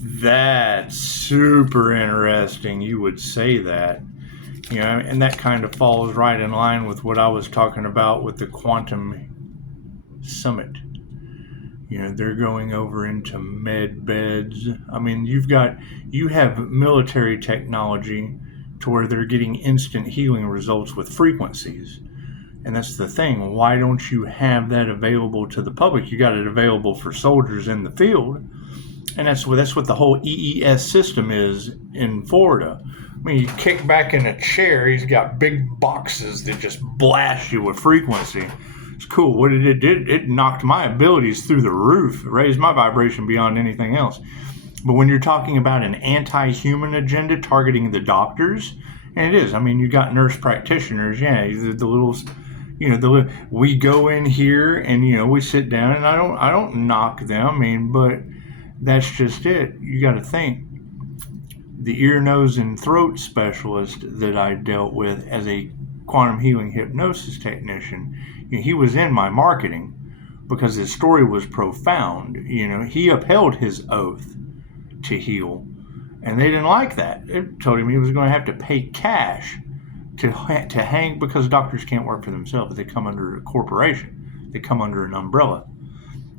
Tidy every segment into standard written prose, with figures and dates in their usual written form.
That's super interesting. You would say that. You know, and that kind of falls right in line with what I was talking about with the quantum summit. You know, they're going over into med beds. I mean, you have military technology to where they're getting instant healing results with frequencies. And that's the thing. Why don't you have that available to the public? You got it available for soldiers in the field. And that's what the whole EES system is in Florida. I mean, you kick back in a chair, he's got big boxes that just blast you with frequency. It's cool. What it did, it knocked my abilities through the roof. It raised my vibration beyond anything else. But when you're talking about an anti-human agenda targeting the doctors, and it is. I mean, you got nurse practitioners, yeah, the little, you know, we go in here and, you know, we sit down, and I don't knock them. I mean, but that's just it. You got to think. The ear, nose, and throat specialist that I dealt with as a quantum healing hypnosis technician, you know, he was in my marketing because his story was profound. You know, he upheld his oath to heal, and they didn't like that. It told him he was going to have to pay cash to hang, because doctors can't work for themselves. They come under a corporation. They come under an umbrella.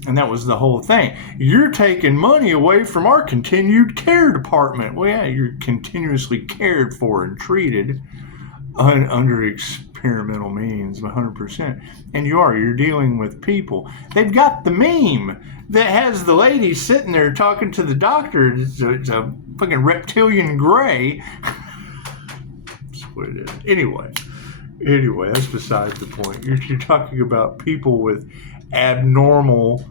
And that was the whole thing. You're taking money away from our continued care department. Well, yeah, you're continuously cared for and treated under experimental means, 100%. And you're dealing with people. They've got the meme that has the lady sitting there talking to the doctor. It's a fucking reptilian gray. That's what it is. Anyway, that's besides the point. You're talking about people with abnormal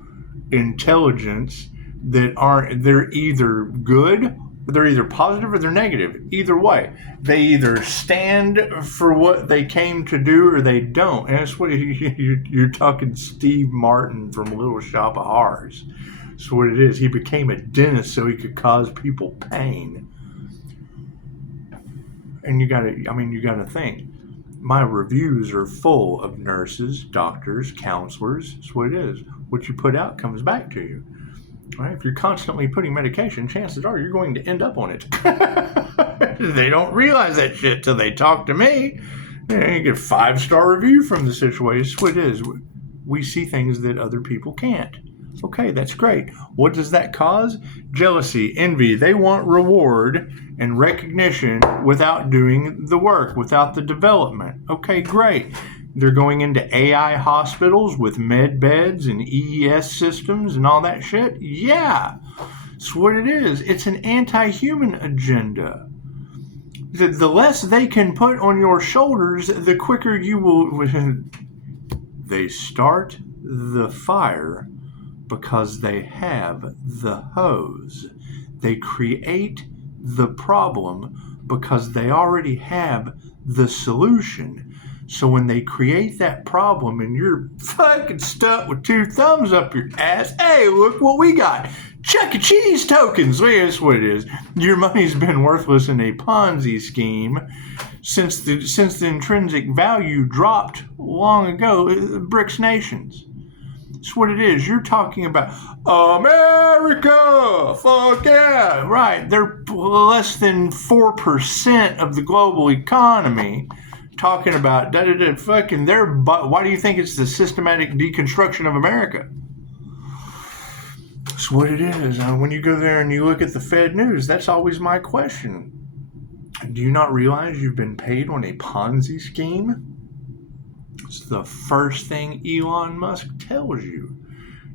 intelligence that they're either good, they're either positive, or they're negative. Either way, they either stand for what they came to do or they don't. And that's what you're talking Steve Martin from Little Shop of Horrors. That's what it is. He became a dentist so he could cause people pain. And you gotta think. My reviews are full of nurses, doctors, counselors. That's what it is. What you put out comes back to you. Right? If you're constantly putting medication, chances are you're going to end up on it. They don't realize that shit till they talk to me. You get a 5-star review from the situation. That's what it is. We see things that other people can't. Okay, that's great. What does that cause? Jealousy, envy. They want reward and recognition without doing the work, without the development. Okay, great. They're going into AI hospitals with med beds and EES systems and all that shit. Yeah, that's what it is. It's an anti-human agenda. The less they can put on your shoulders, the quicker you will... They start the fire because they have the hose. They create the problem because they already have the solution. So when they create that problem and you're fucking stuck with 2 thumbs up your ass, hey, look what we got. Chuck E. Cheese tokens. That's what it is. Your money's been worthless in a Ponzi scheme since the intrinsic value dropped long ago. BRICS nations. That's what it is. You're talking about America. Fuck yeah. Right. They're less than 4% of the global economy. Talking about fucking why do you think it's the systematic deconstruction of America? That's what it is. When you go there and you look at the Fed news, that's always my question. Do you not realize you've been paid on a Ponzi scheme? It's the first thing Elon Musk tells you,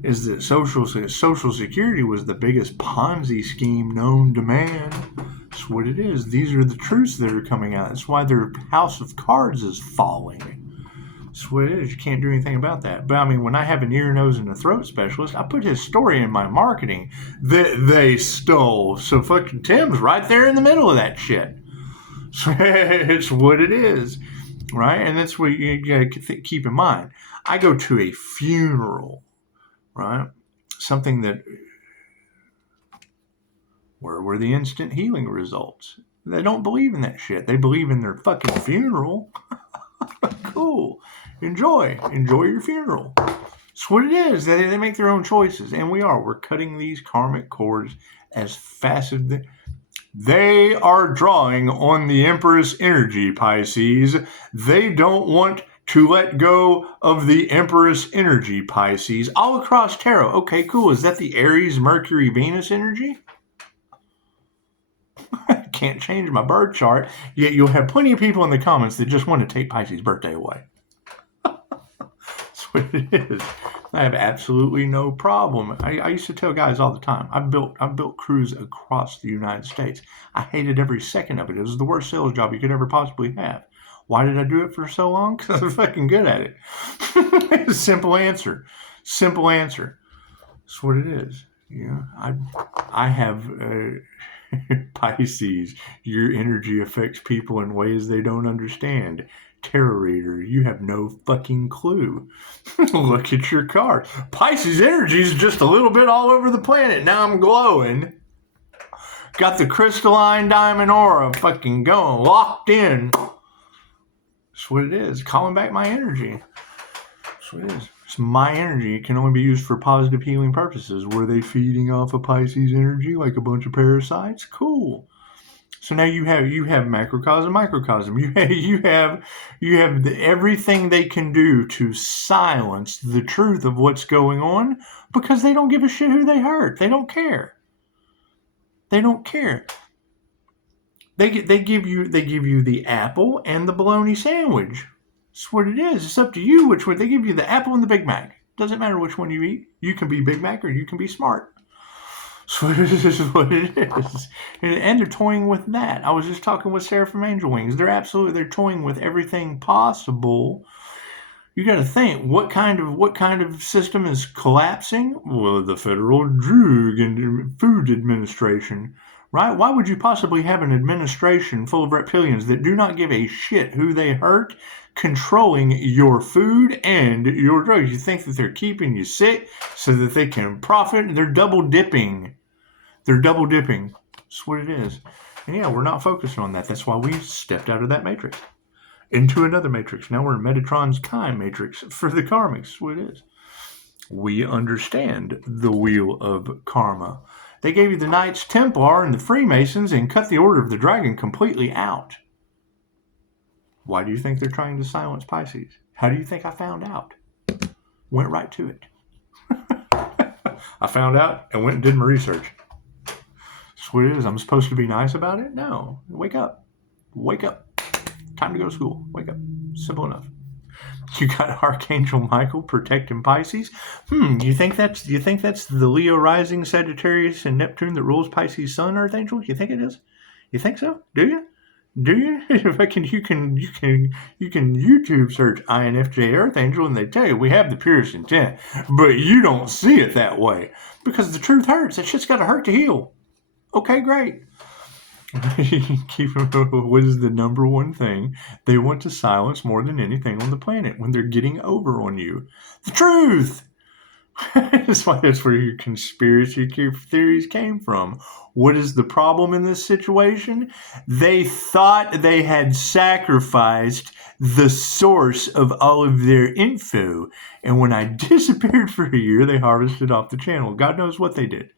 is that Social Security was the biggest Ponzi scheme known to man. That's what it is. These are the truths that are coming out. That's why their house of cards is falling. That's what it is. You can't do anything about that. But I mean, when I have an ear, nose, and a throat specialist, I put his story in my marketing that they stole. So fucking Tim's right there in the middle of that shit. So it's what it is. Right? And that's what you got to keep in mind. I go to a funeral, right? Something that, where were the instant healing results? They don't believe in that shit. They believe in their fucking funeral. Cool. Enjoy your funeral. It's what it is. They make their own choices, and we're cutting these karmic cords as fast as they are drawing on the Empress energy, Pisces. They don't want to let go of the Empress energy, Pisces. All across tarot. Okay, cool. Is that the Aries, Mercury, Venus energy? I can't change my birth chart, yet you'll have plenty of people in the comments that just want to take Pisces' birthday away. That's what it is. I have absolutely no problem. I used to tell guys all the time, I built crews across the United States. I hated every second of it. It was the worst sales job you could ever possibly have. Why did I do it for so long? Because I'm fucking good at it. Simple answer. Simple answer. That's what it is. You know, I have Pisces. Your energy affects people in ways they don't understand. Tarot reader, you have no fucking clue. Look at your card. Pisces energy is just a little bit all over the planet. Now I'm glowing. Got the crystalline diamond aura fucking going, locked in. That's what it is. Calling back my energy. That's what it is. It's my energy. It can only be used for positive healing purposes. Were they feeding off of Pisces energy like a bunch of parasites? Cool. So now you have macrocosm, microcosm. You have everything they can do to silence the truth of what's going on because they don't give a shit who they hurt. They don't care. They don't care. They give you the apple and the bologna sandwich. That's what it is. It's up to you which one. They give you the apple and the Big Mac. Doesn't matter which one you eat. You can be Big Mac or you can be smart. So this is what it is. And they're toying with that. I was just talking with Sarah from Angel Wings. They're toying with everything possible. You got to think, what kind of system is collapsing? Well, the Federal Drug and Food Administration, right? Why would you possibly have an administration full of reptilians that do not give a shit who they hurt, controlling your food and your drugs? You think that they're keeping you sick so that they can profit? They're double dipping. That's what it is. And yeah, we're not focusing on that. That's why we stepped out of that matrix into another matrix. Now we're in Metatron's Chi matrix for the karmics. That's what it is. We understand the wheel of karma. They gave you the Knights Templar and the Freemasons and cut the Order of the Dragon completely out. Why do you think they're trying to silence Pisces? How do you think I found out? Went right to it. I found out and went and did my research. That's what it is. I'm supposed to be nice about it? No. Wake up. Wake up. Time to go to school. Wake up. Simple enough. You got Archangel Michael protecting Pisces. You think that's the Leo rising, Sagittarius, and Neptune that rules Pisces Sun, Archangel? You think it is? You think so? Do you? Do you? If I can, you can YouTube search INFJ Archangel, and they tell you we have the purest intent, but you don't see it that way because the truth hurts. That shit's got to hurt to heal. Okay, great. What is the number one thing they want to silence more than anything on the planet when they're getting over on you? The truth. That's where your conspiracy theories came from. What is the problem in this situation? They thought they had sacrificed the source of all of their info. And when I disappeared for a year, they harvested off the channel. God knows what they did.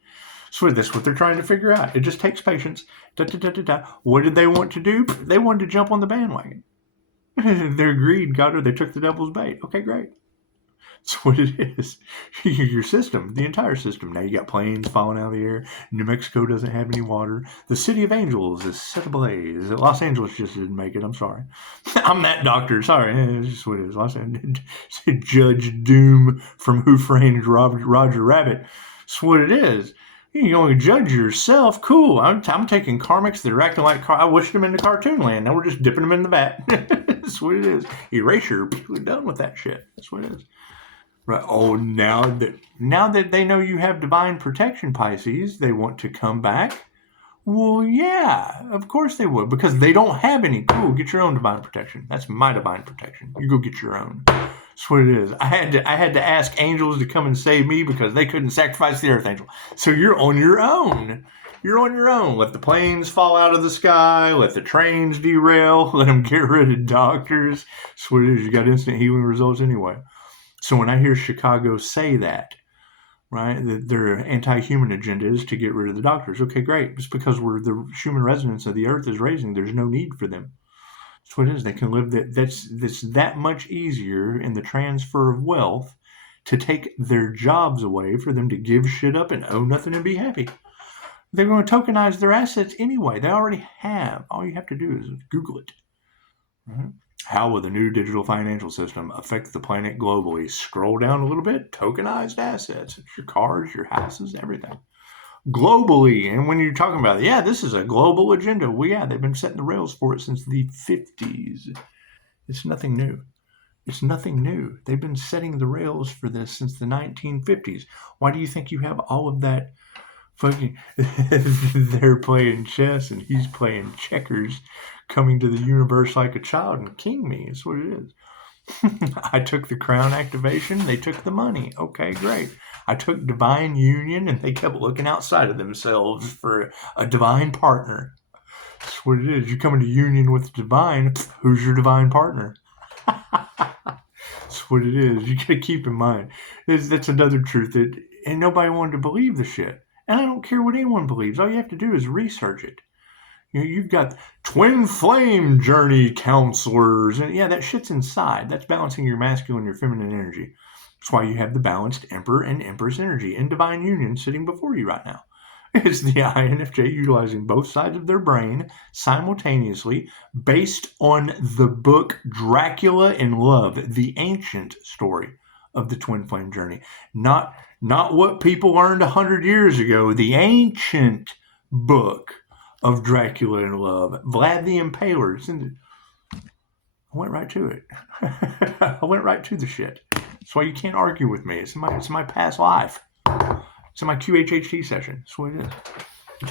So that's what they're trying to figure out. It just takes patience. What did they want to do? They wanted to jump on the bandwagon. Their greed got her. They took the devil's bait. Okay, great. That's what it is. Your system, the entire system. Now you got planes falling out of the air. New Mexico doesn't have any water. The City of Angels is set ablaze. Los Angeles just didn't make it. I'm sorry. I'm that doctor. Sorry. It's just what it is. Los Angeles. Judge Doom from Who Framed Roger Rabbit. That's what it is. You can only judge yourself. Cool. I'm taking karmics that are acting like I wished them into cartoon land. Now we're just dipping them in the vat. That's what it is. Erasure. We're done with that shit. That's what it is. Right. Oh, now that they know you have divine protection, Pisces, they want to come back. Well, yeah, of course they would, because they don't have any. Cool, get your own divine protection. That's my divine protection. You go get your own. That's what it is. I had to ask angels to come and save me because they couldn't sacrifice the earth angel. So you're on your own. You're on your own. Let the planes fall out of the sky. Let the trains derail. Let them get rid of doctors. That's what it is. You got instant healing results anyway. So when I hear Chicago say that, right, that their anti-human agenda is to get rid of the doctors, okay, great. It's because the human residents of the earth is raising. There's no need for them. That's what it is. They can live that's that much easier in the transfer of wealth to take their jobs away for them to give shit up and own nothing and be happy. They're going to tokenize their assets anyway. They already have. All you have to do is Google it. Right? How will the new digital financial system affect the planet globally? Scroll down a little bit. Tokenized assets. It's your cars, your houses, everything. Globally. And when you're talking about it, yeah, this is a global agenda. Well, yeah, they've been setting the rails for it since the 50s. It's nothing new. It's nothing new. They've been setting the rails for this since the 1950s. Why do you think you have all of that fucking... They're playing chess and he's playing checkers, coming to the universe like a child and king me. That's what it is. I took the crown activation. They took the money. Okay, great. I took divine union and they kept looking outside of themselves for a divine partner. That's what it is. You come into union with the divine. Who's your divine partner? That's what it is. You got to keep in mind. That's another truth that and nobody wanted to believe the shit. And I don't care what anyone believes. All you have to do is research it. You've got twin flame journey counselors. And yeah, that shit's inside. That's balancing your masculine and your feminine energy. That's why you have the balanced Emperor and Empress energy in divine union sitting before you right now. It's the INFJ utilizing both sides of their brain simultaneously based on the book Dracula in Love, the ancient story of the twin flame journey. Not what people learned 100 years ago, the ancient book of Dracula in Love. Vlad the Impaler. I went right to it. I went right to the shit. That's why you can't argue with me. It's my past life. It's in my QHHT session. That's what it is.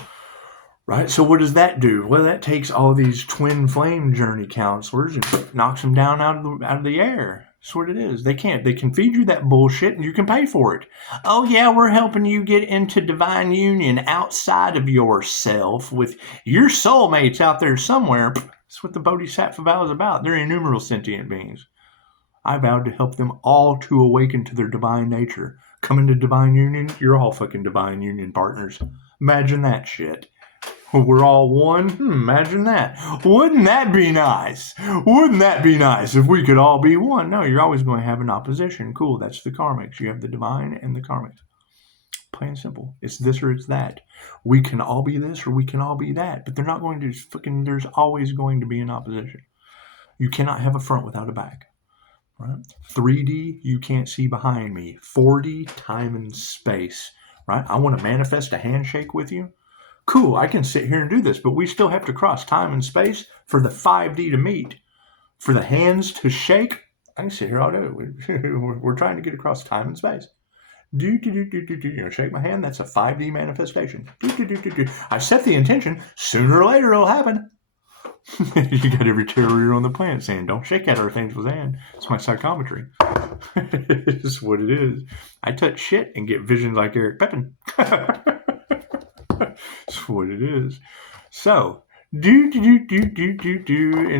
Right? So what does that do? Well, that takes all these twin flame journey counselors and knocks them down out of the air. That's what it is. They can feed you that bullshit and you can pay for it. Oh yeah, we're helping you get into divine union outside of yourself with your soulmates out there somewhere. That's what the Bodhisattva vow is about. They're innumerable sentient beings. I vowed to help them all to awaken to their divine nature. Come into divine union, you're all fucking divine union partners. Imagine that shit. We're all one. Imagine that. Wouldn't that be nice? Wouldn't that be nice if we could all be one? No, you're always going to have an opposition. Cool, that's the karmics. You have the divine and the karmics. Plain and simple. It's this or it's that. We can all be this or we can all be that. But they're not going to there's always going to be an opposition. You cannot have a front without a back. Right? 3D, you can't see behind me. 4D, time and space. Right? I want to manifest a handshake with you. Cool, I can sit here and do this, but we still have to cross time and space for the 5D to meet. For the hands to shake, I can sit here all day. We're trying to get across time and space. Shake my hand, that's a 5D manifestation. I set the intention, sooner or later it'll happen. You got every terrier on the planet saying, don't shake that Archangel's hand. It's my psychometry. It's what it is. I touch shit and get visions like Eric Pepin. That's what it is. So, and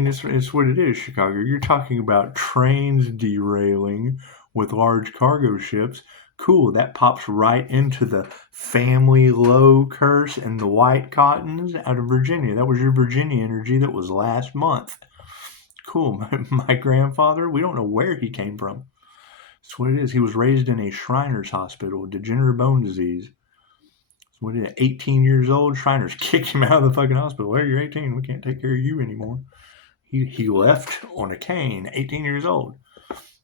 it's what it is, Chicago. You're talking about trains derailing with large cargo ships. Cool, that pops right into the family Lowe curse and the white cottons out of Virginia. That was your Virginia energy that was last month. Cool, my grandfather, we don't know where he came from. That's what it is. He was raised in a Shriners hospital, degenerative bone disease. So what is it, 18 years old? Shriners kicked him out of the fucking hospital. Well, you're 18. We can't take care of you anymore. He left on a cane, 18 years old.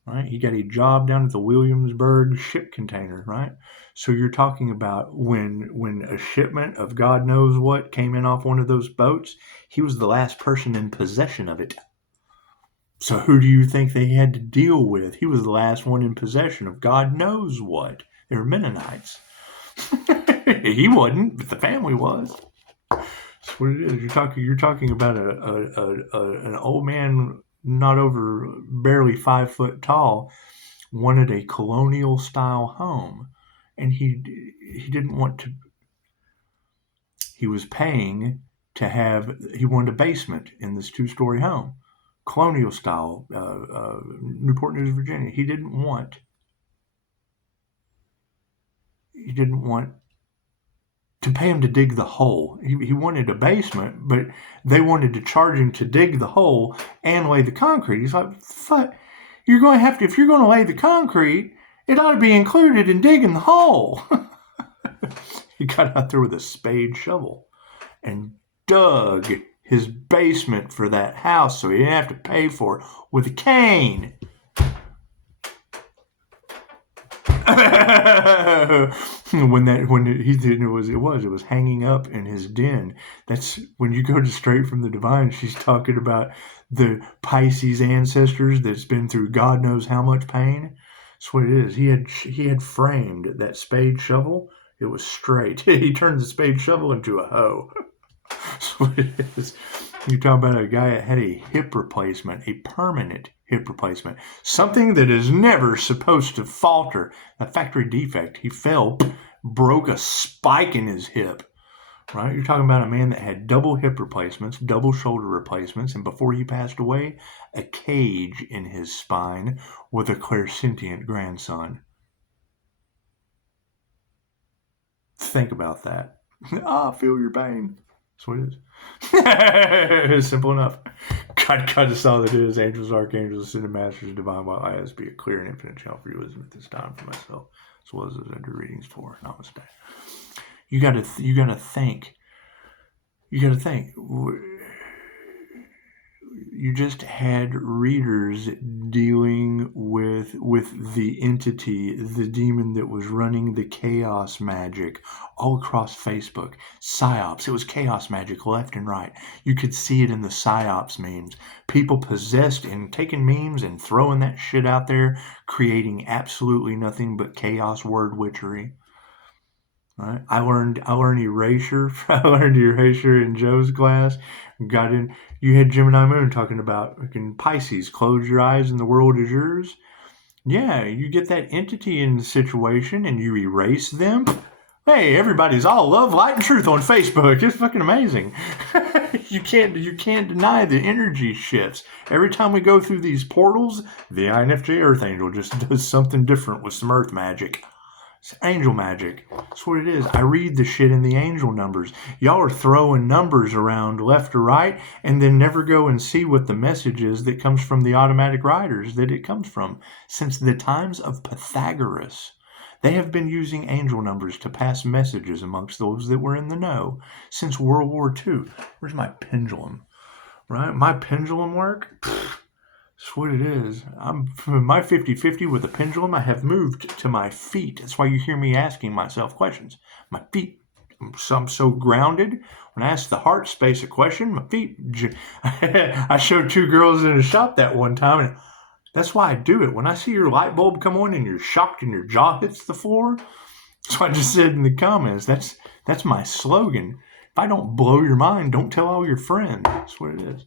Right? He got a job down at the Williamsburg ship container, right? So you're talking about when a shipment of God knows what came in off one of those boats, he was the last person in possession of it. So who do you think they had to deal with? He was the last one in possession of God knows what. They were Mennonites. He wasn't, but the family was. That's what it is. You're talking about an old man not over barely 5 foot tall, wanted a colonial style home, and he didn't want to. He was paying to have. He wanted a basement in this 2-story home, colonial style, Newport News, Virginia. He didn't want he didn't want to pay him to dig the hole. He wanted a basement, but they wanted to charge him to dig the hole and lay the concrete. He's like, fuck, you're going to have to, if you're going to lay the concrete, it ought to be included in digging the hole. He got out there with a spade shovel and dug his basement for that house so he didn't have to pay for it with a cane. It was hanging up in his den. That's when you go to Straight from the Divine. She's talking about the Pisces ancestors that's been through God knows how much pain. That's what it is. He had framed that spade shovel. It was straight. He turned the spade shovel into a hoe. That's what it is. You're talking about a guy that had a hip replacement, a permanent hip replacement, something that is never supposed to falter. A factory defect. He fell, broke a spike in his hip. Right? You're talking about a man that had double hip replacements, double shoulder replacements, and before he passed away, a cage in his spine with a clairsentient grandson. Think about that. Feel your pain. That's what it is. It's simple enough. God is all that is. Angels, archangels, ascended masters, divine white light, be a clear and infinite channel for your wisdom at this time for myself, as well as those under readings for. Namaste. You gotta think. You gotta think. You just had readers dealing with the entity, the demon that was running the chaos magic all across Facebook. Psyops. It was chaos magic left and right. You could see it in the psyops memes. People possessed and taking memes and throwing that shit out there, creating absolutely nothing but chaos word witchery. Right? I learned erasure. I learned erasure in Joe's class. Got in. You had Gemini Moon talking about Pisces. Close your eyes and the world is yours. Yeah, you get that entity in the situation and you erase them. Hey, everybody's all love, light, and truth on Facebook. It's fucking amazing. You can't deny the energy shifts. Every time we go through these portals, the INFJ Earth Angel just does something different with some Earth magic. It's angel magic. That's what it is. I read the shit in the angel numbers. Y'all are throwing numbers around left or right and then never go and see what the message is that comes from the automatic writers that it comes from. Since the times of Pythagoras, they have been using angel numbers to pass messages amongst those that were in the know since World War II. Where's my pendulum? Right? My pendulum work? That's what it is. I'm my 50-50 with the pendulum. I have moved to my feet. That's why you hear me asking myself questions. My feet. I'm so grounded. When I ask the heart space a question, my feet. I showed two girls in a shop that one time, and that's why I do it. When I see your light bulb come on and you're shocked and your jaw hits the floor, so I just said in the comments, that's my slogan. If I don't blow your mind, don't tell all your friends. That's what it is.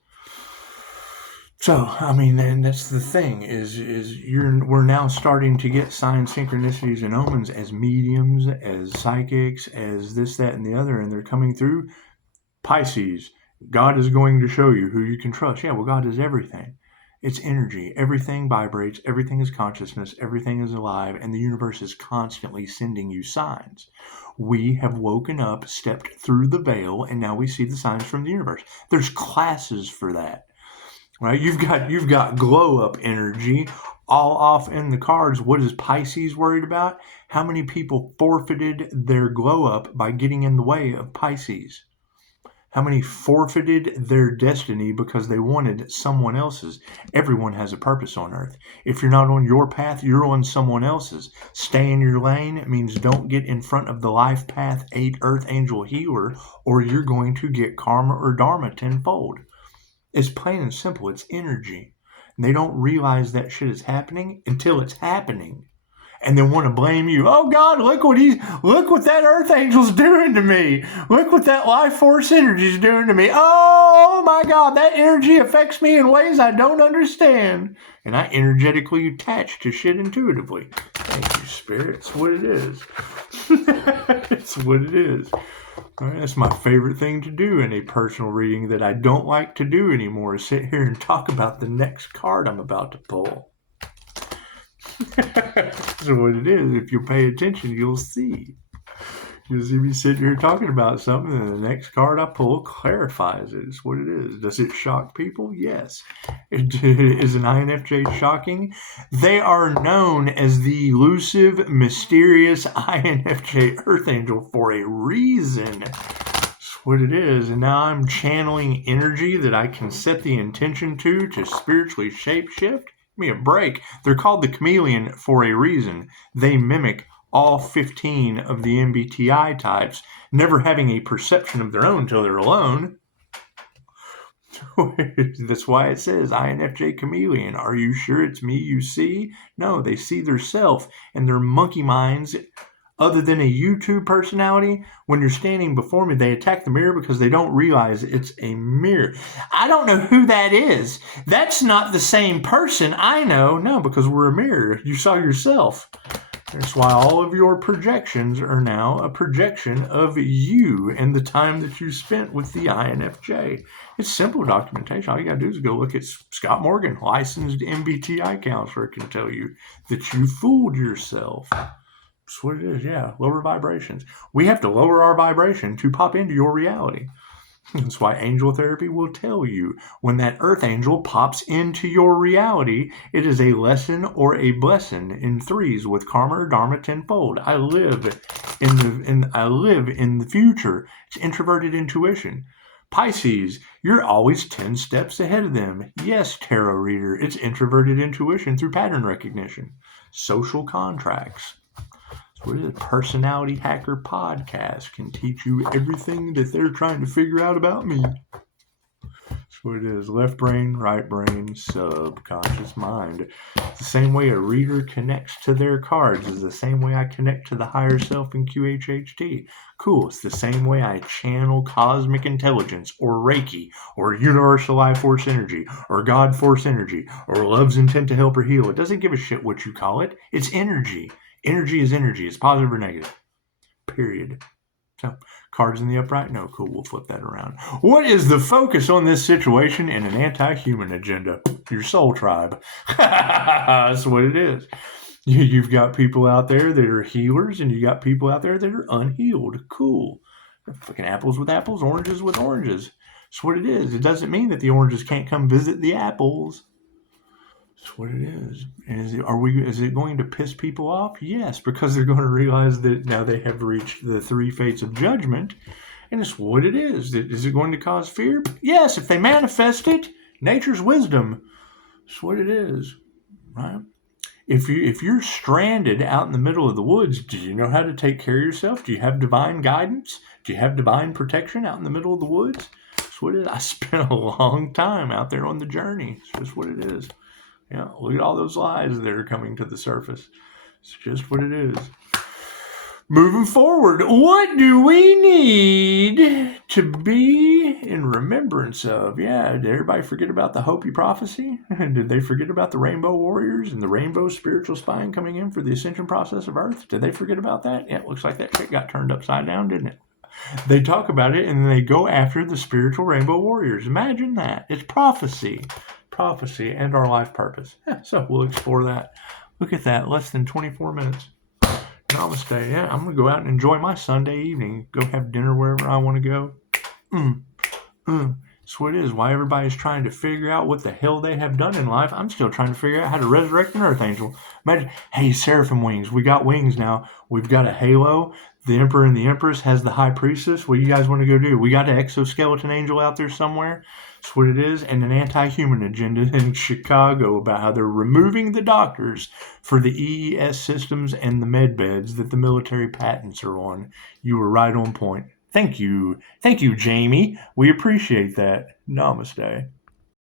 So, I mean, and that's the thing, we're now starting to get signs, synchronicities, and omens as mediums, as psychics, as this, that, and the other, and they're coming through. Pisces, God is going to show you who you can trust. Yeah, well, God is everything. It's energy. Everything vibrates. Everything is consciousness. Everything is alive, and the universe is constantly sending you signs. We have woken up, stepped through the veil, and now we see the signs from the universe. There's classes for that. Right, you've got glow up energy all off in the cards. What is Pisces worried about? How many people forfeited their glow up by getting in the way of Pisces? How many forfeited their destiny because they wanted someone else's? Everyone has a purpose on Earth. If you're not on your path, you're on someone else's. Stay in your lane. It means don't get in front of the life path 8 Earth Angel healer, or you're going to get karma or dharma tenfold. It's plain and simple. It's energy. And they don't realize that shit is happening until it's happening. And then want to blame you. Oh God, look what that Earth Angel's doing to me. Look what that life force energy is doing to me. Oh my God, that energy affects me in ways I don't understand. And I energetically attach to shit intuitively. Thank you, Spirit. It's what it is. It's what it is. All right, that's my favorite thing to do in a personal reading that I don't like to do anymore, is sit here and talk about the next card I'm about to pull. That's what it is. If you pay attention, you'll see. You'll see me sitting here talking about something, and the next card I pull clarifies it. It's what it is. Does it shock people? Yes. Is an INFJ shocking? They are known as the elusive, mysterious INFJ Earth Angel for a reason. That's what it is. And now I'm channeling energy that I can set the intention to spiritually shapeshift. Give me a break. They're called the chameleon for a reason. They mimic all 15 of the MBTI types, never having a perception of their own until they're alone. That's why it says INFJ chameleon. Are you sure it's me you see? No, they see their self and their monkey minds. Other than a YouTube personality, when you're standing before me, they attack the mirror because they don't realize it's a mirror. I don't know who that is. That's not the same person I know. No, because we're a mirror. You saw yourself. That's why all of your projections are now a projection of you and the time that you spent with the INFJ. It's simple documentation. All you got to do is go look at Scott Morgan, licensed MBTI counselor, can tell you that you fooled yourself. That's what it is, yeah. Lower vibrations. We have to lower our vibration to pop into your reality. That's why angel therapy will tell you when that earth angel pops into your reality, it is a lesson or a blessing in threes with karma or dharma tenfold. I live in the future. It's introverted intuition. Pisces, you're always 10 steps ahead of them. Yes, tarot reader, it's introverted intuition through pattern recognition. Social contracts. What is it? Personality Hacker Podcast can teach you everything that they're trying to figure out about me. That's what it is. Left brain, right brain, subconscious mind. It's the same way a reader connects to their cards is the same way I connect to the higher self in QHHT. Cool. It's the same way I channel cosmic intelligence or Reiki or universal life force energy or God force energy or love's intent to help or heal. It doesn't give a shit what you call it. It's energy. Energy is energy. It's positive or negative. Period. So, cards in the upright? No, cool. We'll flip that around. What is the focus on this situation in an anti-human agenda? Your soul tribe. That's what it is. You've got people out there that are healers, and you got people out there that are unhealed. Cool. Fucking apples with apples, oranges with oranges. That's what it is. It doesn't mean that the oranges can't come visit the apples. That's what it is. And is it going to piss people off? Yes, because they're going to realize that now they have reached the three fates of judgment, and it's what it is. Is it going to cause fear? Yes, if they manifest it. Nature's wisdom. That's what it is, right? If you're stranded out in the middle of the woods, do you know how to take care of yourself? Do you have divine guidance? Do you have divine protection out in the middle of the woods? That's what it is. I spent a long time out there on the journey. It's just what it is. Yeah, look at all those lies that are coming to the surface. It's just what it is. Moving forward, what do we need to be in remembrance of? Yeah, did everybody forget about the Hopi prophecy? Did they forget about the rainbow warriors and the rainbow spiritual spine coming in for the ascension process of Earth? Did they forget about that? Yeah, it looks like that shit got turned upside down, didn't it? They talk about it and they go after the spiritual rainbow warriors. Imagine that. It's prophecy and our life purpose. Yeah, so we'll explore that. Look at that, less than 24 minutes. Namaste. Yeah, I'm going to go out and enjoy my Sunday evening. Go have dinner wherever I want to go. That's what it is. Why everybody's trying to figure out what the hell they have done in life. I'm still trying to figure out how to resurrect an earth angel. Imagine, hey, seraphim wings. We got wings now. We've got a halo. The Emperor and the Empress has the High Priestess. What do you guys want to go do? We got an exoskeleton angel out there somewhere. That's what it is. And an anti-human agenda in Chicago about how they're removing the doctors for the EES systems and the med beds that the military patents are on. You were right on point. Thank you. Thank you, Jamie. We appreciate that. Namaste.